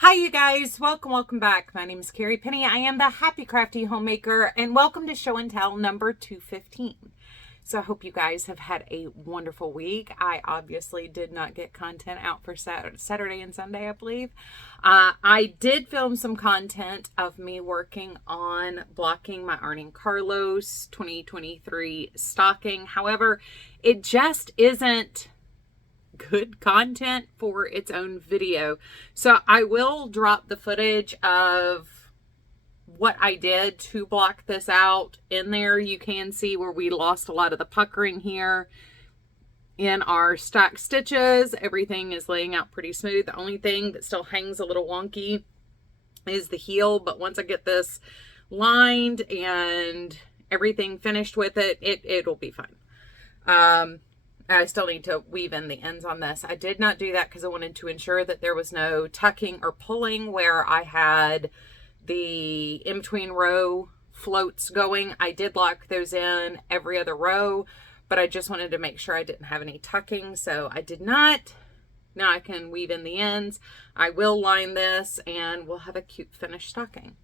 Hi you guys, welcome back. My name is Carrie Penny. I am the Happy Crafty Homemaker and welcome to show and tell number 215. So I hope you guys have had a wonderful week. I obviously did not get content out for Saturday and Sunday, I believe. I did film some content of me working on blocking my Arnie & Carlos 2023 stocking. However, it just isn't good content for its own video. So I will drop the footage of what I did to block this out in there. You can see where we lost a lot of the puckering here in our stack stitches. Everything is laying out pretty smooth. The only thing that still hangs a little wonky is the heel, but once I get this lined and everything finished with it, it'll be fine. I still need to weave in the ends on this. I did not do that because I wanted to ensure that there was no tucking or pulling where I had the in-between row floats going. I did lock those in every other row, but I just wanted to make sure I didn't have any tucking, so I did not. Now I can weave in the ends. I will line this and we'll have a cute finished stocking.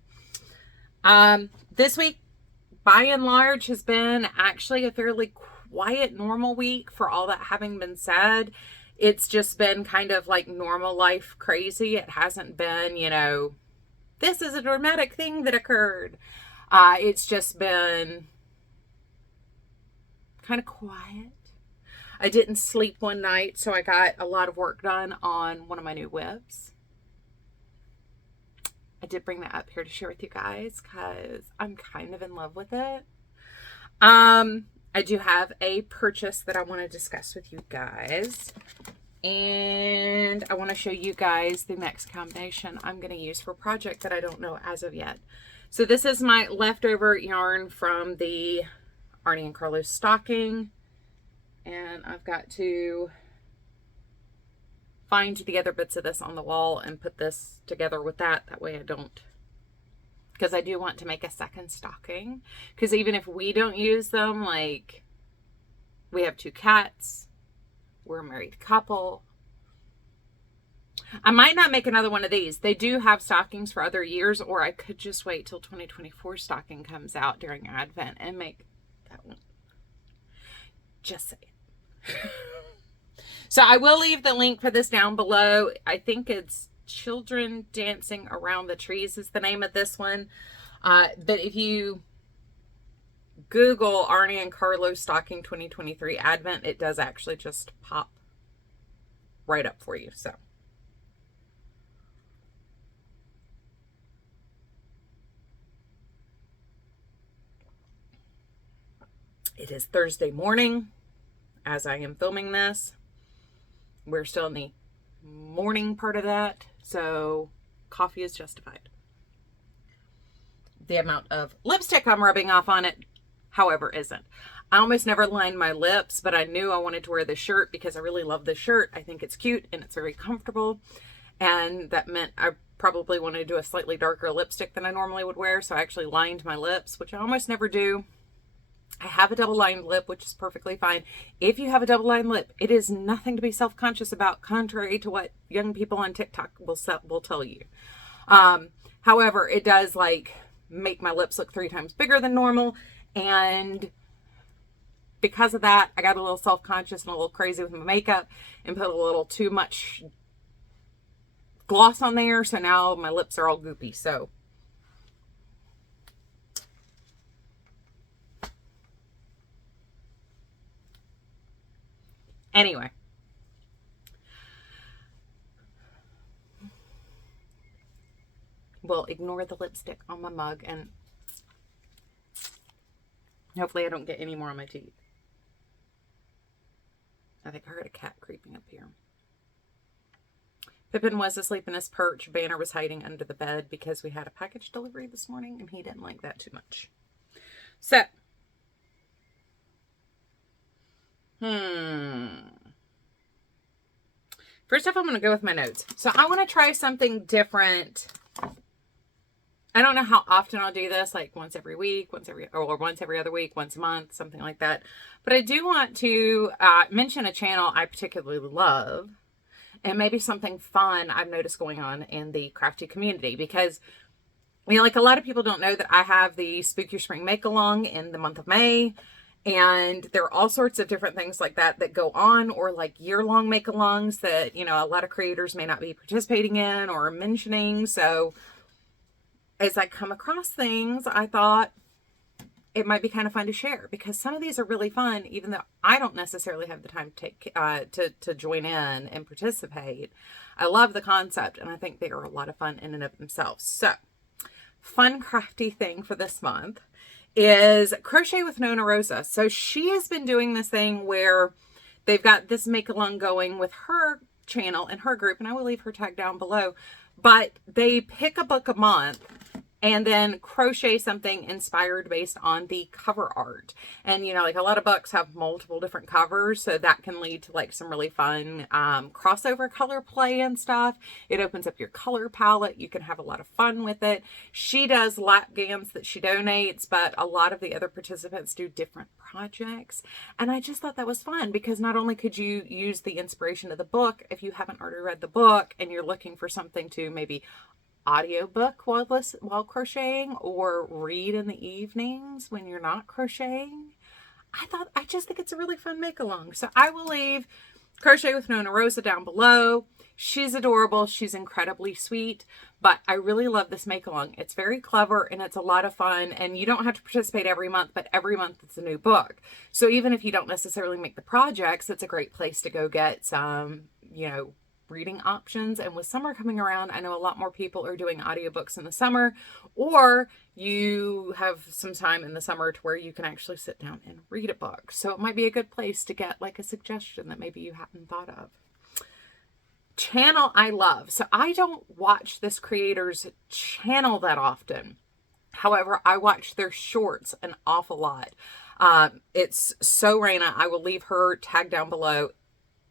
This week, by and large, has been actually a fairly quiet, normal week. For all that having been said, it's just been kind of like normal life crazy. It hasn't been, you know, this is a dramatic thing that occurred. It's just been kind of quiet. I didn't sleep one night, so I got a lot of work done on one of my new WIPs. I did bring that up here to share with you guys because I'm kind of in love with it. I do have a purchase that I want to discuss with you guys. And I want to show you guys the next combination I'm going to use for a project that I don't know as of yet. So this is my leftover yarn from the Arnie & Carlos stocking. And I've got to find the other bits of this on the wall and put this together with that. That way I don't, because I do want to make a second stocking. Because even if we don't use them, like, we have 2 cats, we're a married couple. I might not make another one of these. They do have stockings for other years, or I could just wait till 2024 stocking comes out during Advent and make that one. Just saying. So I will leave the link for this down below. I think it's Children Dancing Around the Trees is the name of this one. But if you Google Arnie & Carlos stocking 2023 Advent, it does actually just pop right up for you. So it is Thursday morning as I am filming this. We're still in the morning part of that, so coffee is justified. The amount of lipstick I'm rubbing off on it, however, isn't. I almost never line my lips, but I knew I wanted to wear this shirt because I really love this shirt. I think it's cute and it's very comfortable, and that meant I probably wanted to do a slightly darker lipstick than I normally would wear, so I actually lined my lips, which I almost never do. I have a double lined lip, which is perfectly fine. If you have a double lined lip, it is nothing to be self-conscious about, contrary to what young people on TikTok will tell you. However, it does like make my lips look 3 times bigger than normal, and because of that, I got a little self-conscious and a little crazy with my makeup and put a little too much gloss on there, so now my lips are all goopy. So anyway, we'll ignore the lipstick on my mug, and hopefully I don't get any more on my teeth. I think I heard a cat creeping up here. Pippin was asleep in his perch. Banner was hiding under the bed because we had a package delivery this morning, and he didn't like that too much. So, first off, I'm going to go with my notes. So I want to try something different. I don't know how often I'll do this, like once every week, once every other week, once a month, something like that. But I do want to mention a channel I particularly love, and maybe something fun I've noticed going on in the crafty community, because you know, like a lot of people don't know that I have the Spook Your Spring Make Along in the month of May. And there are all sorts of different things like that that go on, or like year-long make-alongs that, you know, a lot of creators may not be participating in or mentioning. So as I come across things, I thought it might be kind of fun to share, because some of these are really fun, even though I don't necessarily have the time to take to join in and participate. I love the concept, and I think they are a lot of fun in and of themselves. So fun crafty thing for this month is Crochet with Nona Rosa. So she has been doing this thing where they've got this make along going with her channel and her group, and I will leave her tag down below, but they pick a book a month and then crochet something inspired based on the cover art. And, you know, like a lot of books have multiple different covers, so that can lead to like some really fun crossover color play and stuff. It opens up your color palette. You can have a lot of fun with it. She does lap gams that she donates, but a lot of the other participants do different projects. And I just thought that was fun, because not only could you use the inspiration of the book, if you haven't already read the book and you're looking for something to maybe audiobook while crocheting, or read in the evenings when you're not crocheting. I just think it's a really fun make along. So I will leave Crochet with Nona Rosa down below. She's adorable. She's incredibly sweet, but I really love this make along. It's very clever and it's a lot of fun, and you don't have to participate every month, but every month it's a new book. So even if you don't necessarily make the projects, it's a great place to go get some, you know, reading options. And with summer coming around, I know a lot more people are doing audiobooks in the summer, or you have some time in the summer to where you can actually sit down and read a book. So it might be a good place to get like a suggestion that maybe you hadn't thought of. Channel I love. So I don't watch this creator's channel that often. However, I watch their shorts an awful lot. It's So Raina. I will leave her tag down below.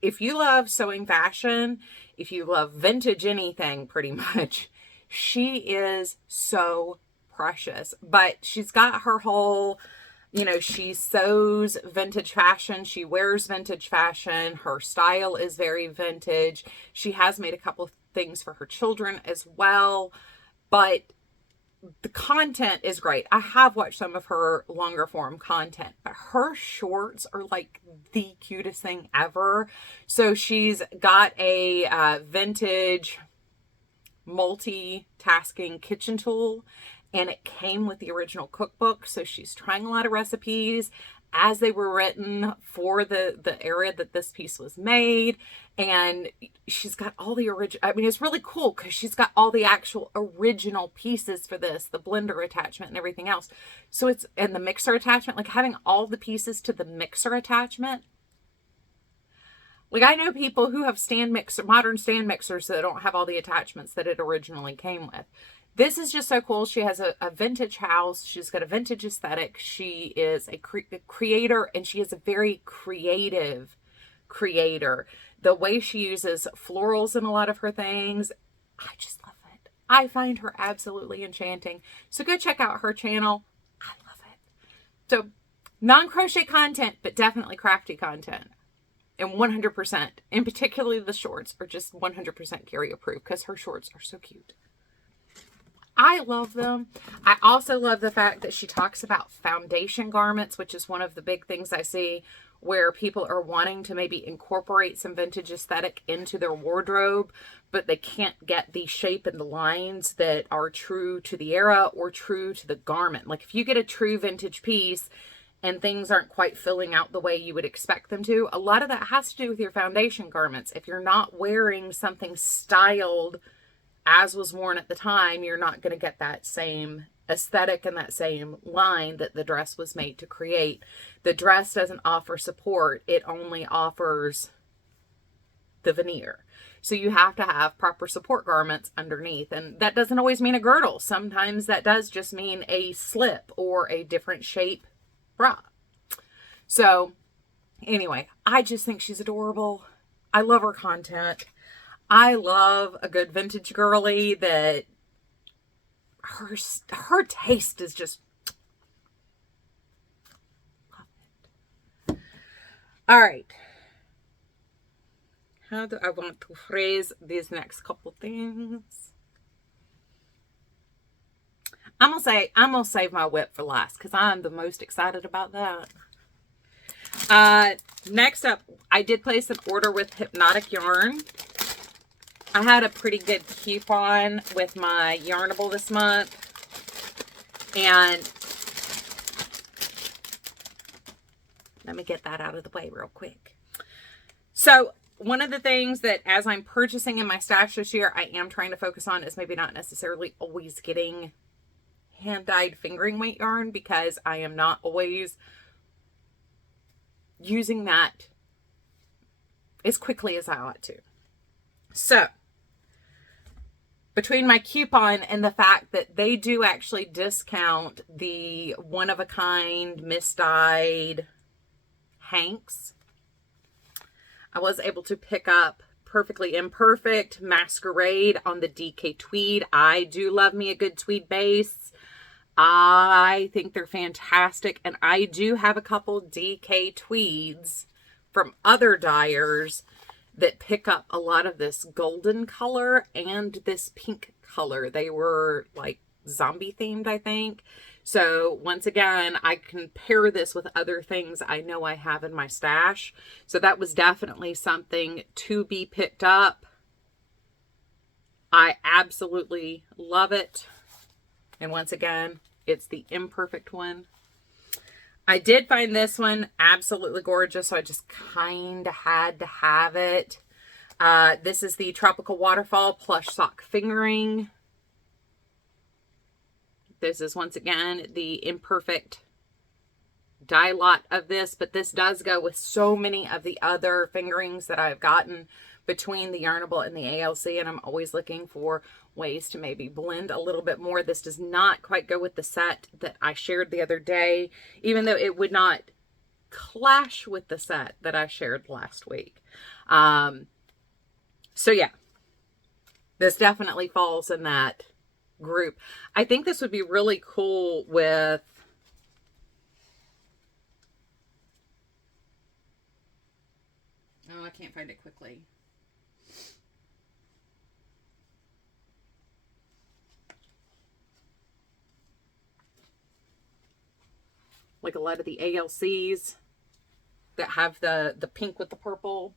If you love sewing fashion, if you love vintage anything, pretty much, she is so precious. But she's got her whole, you know, she sews vintage fashion. She wears vintage fashion. Her style is very vintage. She has made a couple of things for her children as well. But the content is great. I have watched some of her longer form content, but her shorts are like the cutest thing ever. So she's got a vintage multitasking kitchen tool, and it came with the original cookbook. So she's trying a lot of recipes as they were written for the area that this piece was made. And she's got all the original, I mean, it's really cool because she's got all the actual original pieces for this, the blender attachment and everything else. So it's, and the mixer attachment, like having all the pieces to the mixer attachment. Like I know people who have modern stand mixers that don't have all the attachments that it originally came with. This is just so cool. She has a vintage house. She's got a vintage aesthetic. She is a creator, and she is a very creative creator. The way she uses florals in a lot of her things, I just love it. I find her absolutely enchanting. So go check out her channel. I love it. So non-crochet content, but definitely crafty content. And 100%, and particularly the shorts, are just 100% Carrie approved, because her shorts are so cute. I love them. I also love the fact that she talks about foundation garments, which is one of the big things I see where people are wanting to maybe incorporate some vintage aesthetic into their wardrobe, but they can't get the shape and the lines that are true to the era or true to the garment. Like if you get a true vintage piece and things aren't quite filling out the way you would expect them to, a lot of that has to do with your foundation garments. If you're not wearing something styled as was worn at the time, you're not going to get that same aesthetic and that same line that the dress was made to create. The dress doesn't offer support. It only offers the veneer. So you have to have proper support garments underneath. And that doesn't always mean a girdle. Sometimes that does just mean a slip or a different shape bra. So anyway, I just think she's adorable. I love her content. I love a good vintage girly that her taste is just, love it. All right. how do I want to phrase these next couple things? I'm gonna save my WIP for last because I'm the most excited about that. Next up, I did place an order with Hypnotic Yarn. I had a pretty good coupon with my Yarnable this month. And let me get that out of the way real quick. So one of the things that as I'm purchasing in my stash this year, I am trying to focus on is maybe not necessarily always getting hand-dyed fingering weight yarn, because I am not always using that as quickly as I ought to. So between my coupon and the fact that they do actually discount the one-of-a-kind misdyed hanks, I was able to pick up Perfectly Imperfect Masquerade on the DK Tweed. I do love me a good tweed base. I think they're fantastic, and I do have a couple DK Tweeds from other dyers that pick up a lot of this golden color and this pink color. They were like zombie themed, I think. So once again, I can pair this with other things I know I have in my stash. So that was definitely something to be picked up. I absolutely love it. And once again, it's the imperfect one. I did find this one absolutely gorgeous, so I just kind of had to have it. This is the Tropical Waterfall Plush Sock Fingering. This is, once again, the imperfect dye lot of this, but this does go with so many of the other fingerings that I've gotten between the Yarnable and the ALC, and I'm always looking for ways to maybe blend a little bit more. This does not quite go with the set that I shared the other day, even though it would not clash with the set that I shared last week. So yeah, this definitely falls in that group. I think this would be really cool with I can't find it quickly. Like a lot of the ALCs that have the pink with the purple.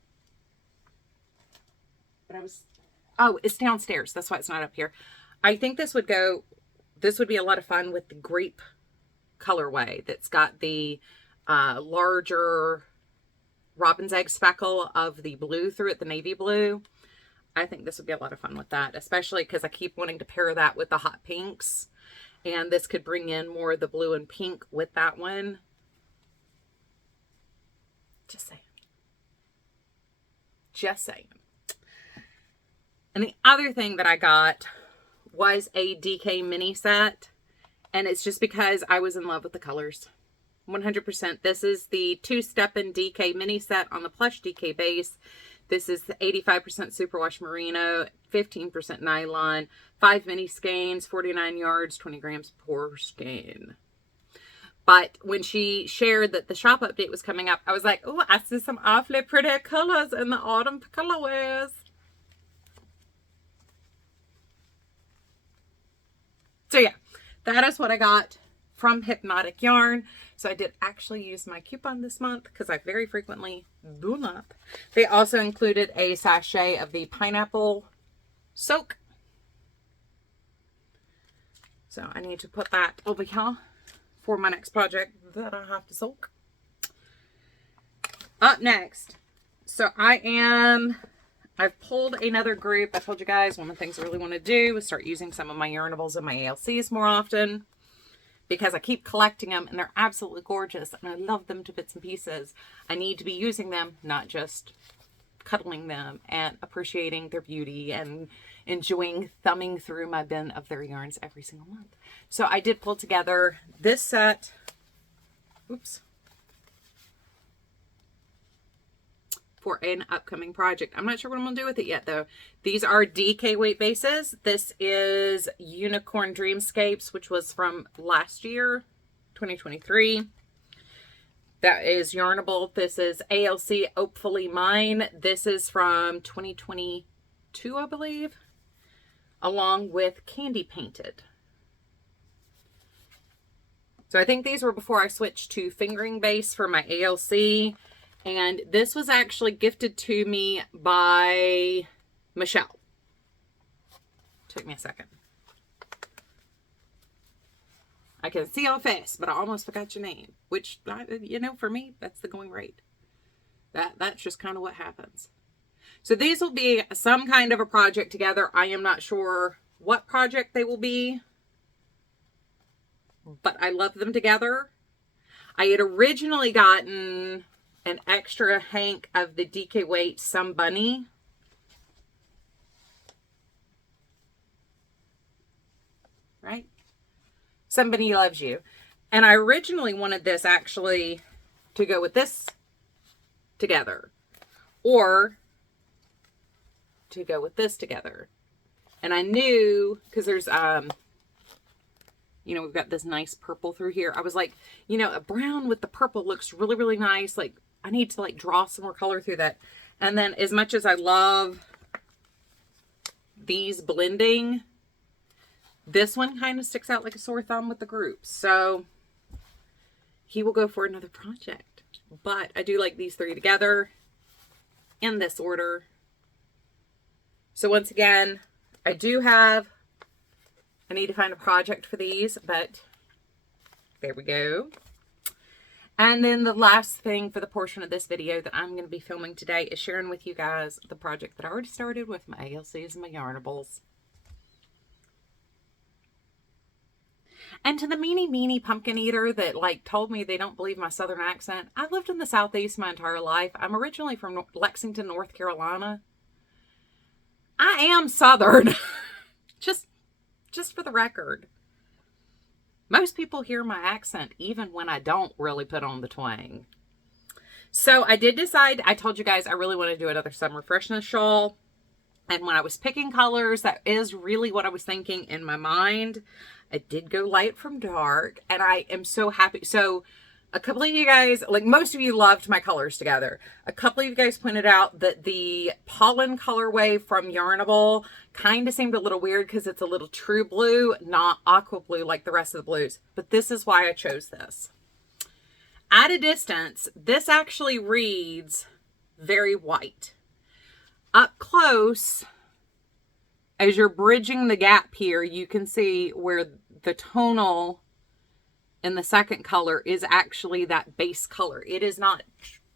But oh, it's downstairs. That's why it's not up here. I think this would be a lot of fun with the grape colorway that's got the larger robin's egg speckle of the blue through it, the navy blue. I think this would be a lot of fun with that, especially because I keep wanting to pair that with the hot pinks. And this could bring in more of the blue and pink with that one. Just saying. Just saying. And the other thing that I got was a DK mini set. And it's just because I was in love with the colors. 100%. This is the 2-step-in DK mini set on the plush DK base. This is the 85% superwash merino, 15% nylon, 5 mini skeins, 49 yards, 20 grams per skein. But when she shared that the shop update was coming up, I was like, oh, I see some awfully pretty colors in the autumn colorways. So yeah, that is what I got from Hypnotic Yarn. So I did actually use my coupon this month because I very frequently do not. They also included a sachet of the pineapple soak. So I need to put that over here for my next project that I have to soak. Up next, so I've pulled another group. I told you guys one of the things I really want to do is start using some of my Yarnables and my ALCs more often, because I keep collecting them and they're absolutely gorgeous and I love them to bits and pieces. I need to be using them, not just cuddling them, and appreciating their beauty and enjoying thumbing through my bin of their yarns every single month. So I did pull together this set. Oops. For an upcoming project. I'm not sure what I'm going to do with it yet, though. These are DK weight bases. This is Unicorn Dreamscapes, which was from last year, 2023. That is Yarnable. This is ALC Hopefully Mine. This is from 2022, I believe, along with Candy Painted. So I think these were before I switched to fingering base for my ALC. And this was actually gifted to me by Michelle. Took me a second. I can see how fast, but I almost forgot your name. Which, you know, for me, that's the going rate. That's just kind of what happens. So these will be some kind of a project together. I am not sure what project they will be, but I love them together. I had originally gotten an extra hank of the DK Weight Some Bunny. Right? Somebody Loves You. And I originally wanted this actually to go with this together. Or to go with this together. And I knew, because there's, you know, we've got this nice purple through here. I was like, you know, a brown with the purple looks really, really nice. Like, I need to, like, draw some more color through that. And then, as much as I love these blending, this one kind of sticks out like a sore thumb with the group. So he will go for another project. But I do like these three together in this order. So once again, I need to find a project for these, but there we go. And then the last thing for the portion of this video that I'm going to be filming today is sharing with you guys the project that I already started with my ALCs and my Yarnables. And to the meanie pumpkin eater that like told me they don't believe my southern accent, I've lived in the Southeast my entire life. I'm originally from Lexington, North Carolina. I am Southern. just for the record. Most people hear my accent even when I don't really put on the twang. So I did decide, I told you guys I really want to do another summer freshness shawl. And when I was picking colors, that is really what I was thinking in my mind. I did go light from dark, and I am so happy. So a couple of you guys, like most of you loved my colors together. A couple of you guys pointed out that the pollen colorway from Yarnable kind of seemed a little weird because it's a little true blue, not aqua blue like the rest of the blues. But this is why I chose this. At a distance, this actually reads very white. Up close, as you're bridging the gap here, you can see where the tonal in the second color is actually that base color. It is not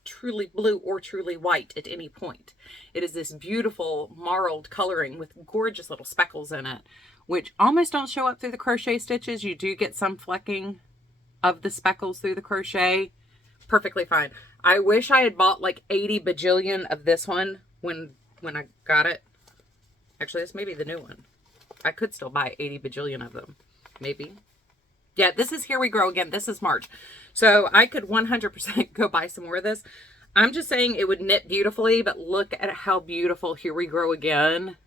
truly blue or truly white at any point. It is this beautiful marled coloring with gorgeous little speckles in it, which almost don't show up through the crochet stitches. You do get some flecking of the speckles through the crochet. Perfectly fine. I wish I had bought like 80 bajillion of this one when I got it. Actually, this may be the new one. I could still buy 80 bajillion of them. Maybe. Yeah, this is Here We Grow Again. This is March. So I could 100% go buy some more of this. I'm just saying it would knit beautifully, but look at how beautiful Here We Grow Again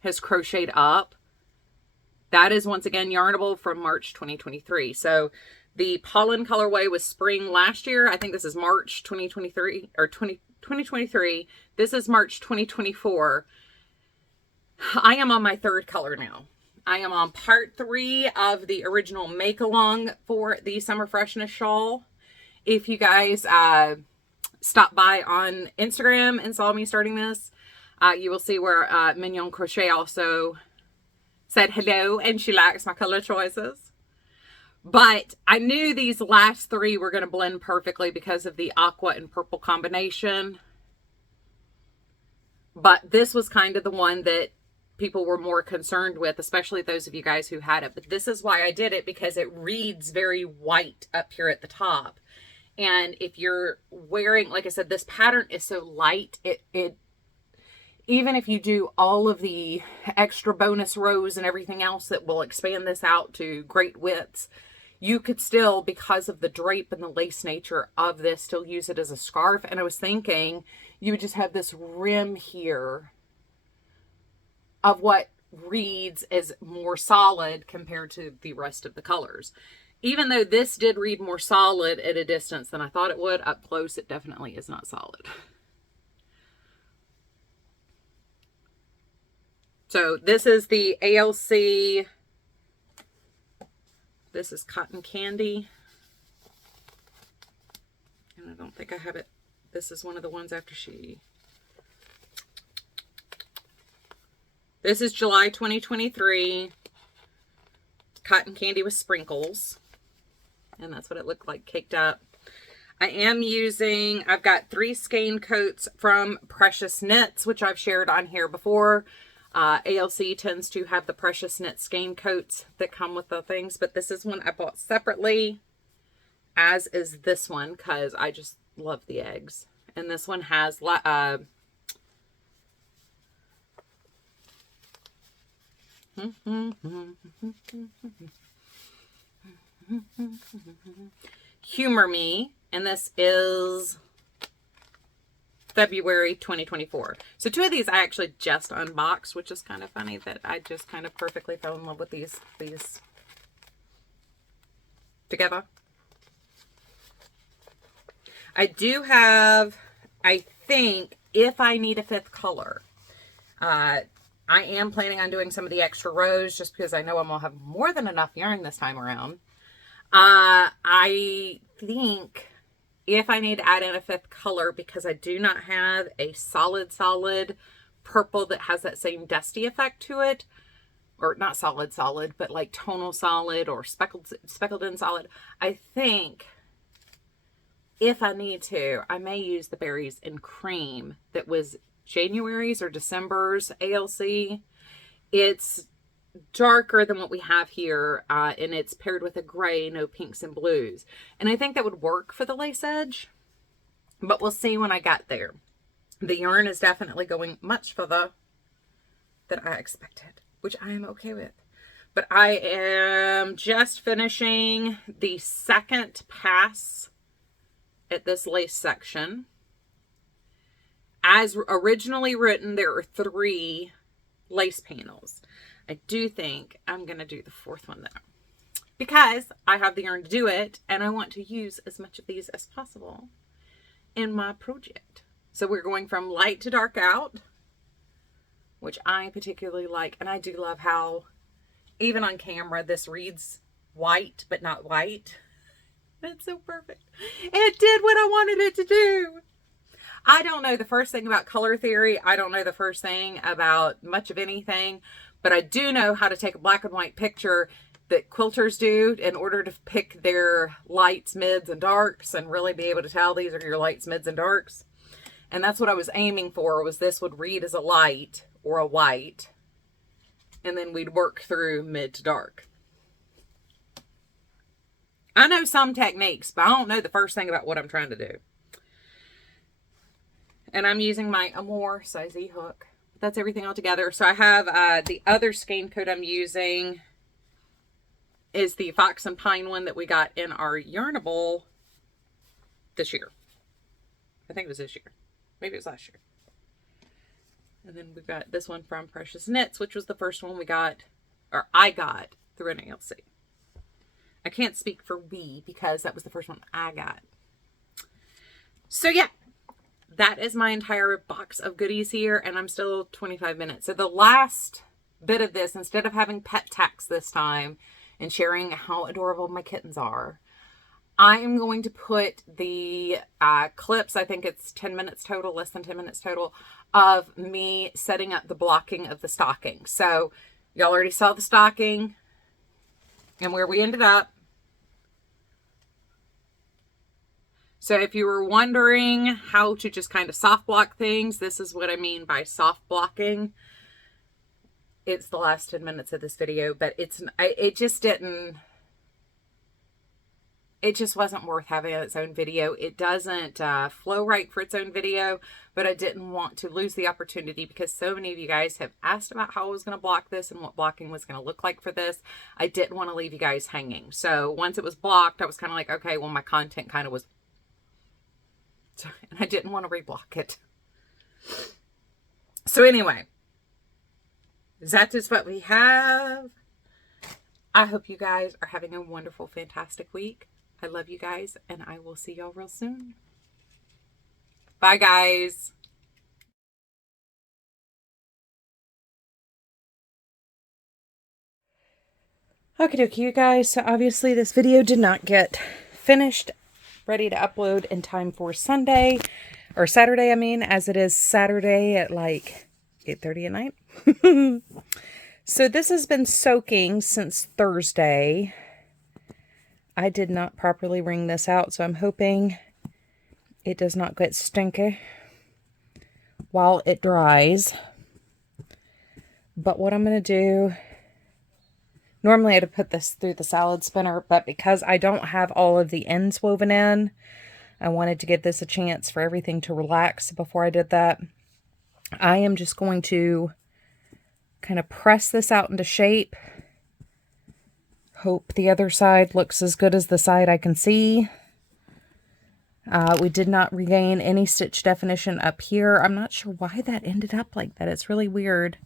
has crocheted up. That is once again Yarnable from March 2023. So the pollen colorway was spring last year. I think this is March 2023 or 2023. This is March 2024. I am on my third color now. I am on part 3 of the original make along for the Summer Freshness shawl. If you guys stopped by on Instagram and saw me starting this, you will see where Mignon Crochet also said hello and she likes my color choices. But I knew these last 3 were going to blend perfectly because of the aqua and purple combination. But this was kind of the one that people were more concerned with, especially those of you guys who had it. But this is why I did it, because it reads very white up here at the top. And if you're wearing, like I said, this pattern is so light, it even if you do all of the extra bonus rows and everything else that will expand this out to great widths, you could still, because of the drape and the lace nature of this, still use it as a scarf. And I was thinking you would just have this rim here of what reads as more solid compared to the rest of the colors. even though this did read more solid at a distance than I thought it would, up close it definitely is not solid. So this is the ALC. This is Cotton Candy. And I don't think I have it. This is one of the ones after she... This is July 2023. Cotton Candy with sprinkles. And that's what it looked like caked up. I am using, I've got 3 skein coats from Precious Knits, which I've shared on here before. ALC tends to have the Precious Knit skein coats that come with the things, but this is one I bought separately, as is this one, because I just love the eggs. And this one has Humor Me, and this is February 2024. So 2 of these I actually just unboxed, which is kind of funny that I just kind of perfectly fell in love with these together. I do have, I think, if I need a 5th color, I am planning on doing some of the extra rows just because I know I'm going to have more than enough yarn this time around. I think if I need to add in a 5th color, because I do not have a solid purple that has that same dusty effect to it, or not solid, but like tonal solid or speckled in solid, I think if I need to, I may use the Berries and Cream that was January's or December's ALC. It's darker than what we have here, and it's paired with a gray, no pinks and blues. And I think that would work for the lace edge, but we'll see when I get there. The yarn is definitely going much further than I expected, which I am okay with. But I am just finishing the 2nd pass at this lace section. As originally written, there are 3 lace panels. I do think I'm going to do the 4th one though, because I have the yarn to do it and I want to use as much of these as possible in my project. So we're going from light to dark out, which I particularly like. And I do love how even on camera, this reads white, but not white. That's so perfect. It did what I wanted it to do. I don't know the first thing about color theory. I don't know the first thing about much of anything, but I do know how to take a black and white picture that quilters do in order to pick their lights, mids, and darks and really be able to tell these are your lights, mids, and darks. And that's what I was aiming for, was this would read as a light or a white, and then we'd work through mid to dark. I know some techniques, but I don't know the first thing about what I'm trying to do. And I'm using my Amore size E hook. That's everything all together. So I have the other skein coat I'm using is the Fox and Pine one that we got in our Yarnable this year. I think it was this year. Maybe it was last year. And then we've got this one from Precious Knits, which was the first one we got, or I got through an ALC. I can't speak for we because that was the first one I got. So yeah, that is my entire box of goodies here, and I'm still 25 minutes. So the last bit of this, instead of having pet tax this time and sharing how adorable my kittens are, I am going to put the clips, I think it's 10 minutes total, less than 10 minutes total, of me setting up the blocking of the stocking. So y'all already saw the stocking and where we ended up. So if you were wondering how to just kind of soft block things, this is what I mean by soft blocking. It's the last 10 minutes of this video, but it just wasn't worth having its own video. It doesn't flow right for its own video, but I didn't want to lose the opportunity because so many of you guys have asked about how I was going to block this and what blocking was going to look like for this. I didn't want to leave you guys hanging. So once it was blocked, I was kind of like, okay, well, my content kind of was, and I didn't want to reblock it. So anyway, that is what we have. I hope you guys are having a wonderful, fantastic week. I love you guys, and I will see y'all real soon. Bye, guys. Okay, dokie, you guys. So obviously this video did not get finished, ready to upload in time for Sunday, or Saturday, I mean, as it is Saturday at like 8:30 at night. So this has been soaking since Thursday. I did not properly wring this out, so I'm hoping it does not get stinky while it dries. But what I'm going to do, normally I'd put this through the salad spinner, but because I don't have all of the ends woven in, I wanted to give this a chance for everything to relax before I did that. I am just going to kind of press this out into shape. Hope the other side looks as good as the side I can see. We did not regain any stitch definition up here. I'm not sure why that ended up like that. It's really weird.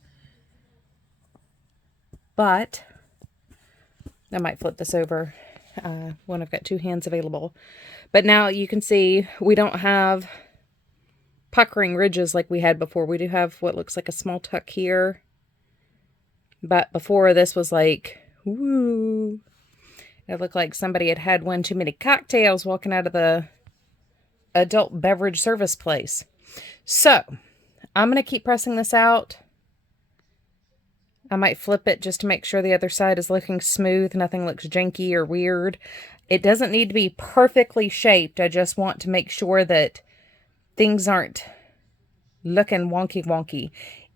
But I might flip this over when I've got two hands available. But now you can see we don't have puckering ridges like we had before. We do have what looks like a small tuck here. But before, this was like, woo. It looked like somebody had had one too many cocktails walking out of the adult beverage service place. So I'm going to keep pressing this out. I might flip it just to make sure the other side is looking smooth. Nothing looks janky or weird. It doesn't need to be perfectly shaped. I just want to make sure that things aren't looking wonky.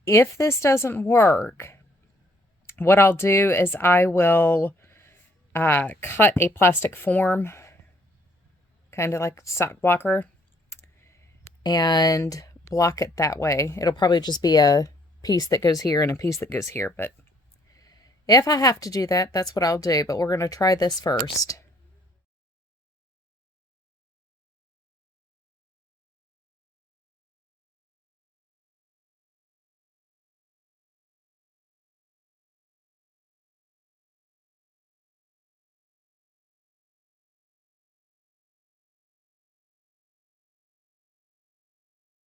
If this doesn't work, what I'll do is I will cut a plastic form, kind of like sock blocker, and block it that way. It'll probably just be a piece that goes here and a piece that goes here, but if I have to do that, that's what I'll do. But we're going to try this first.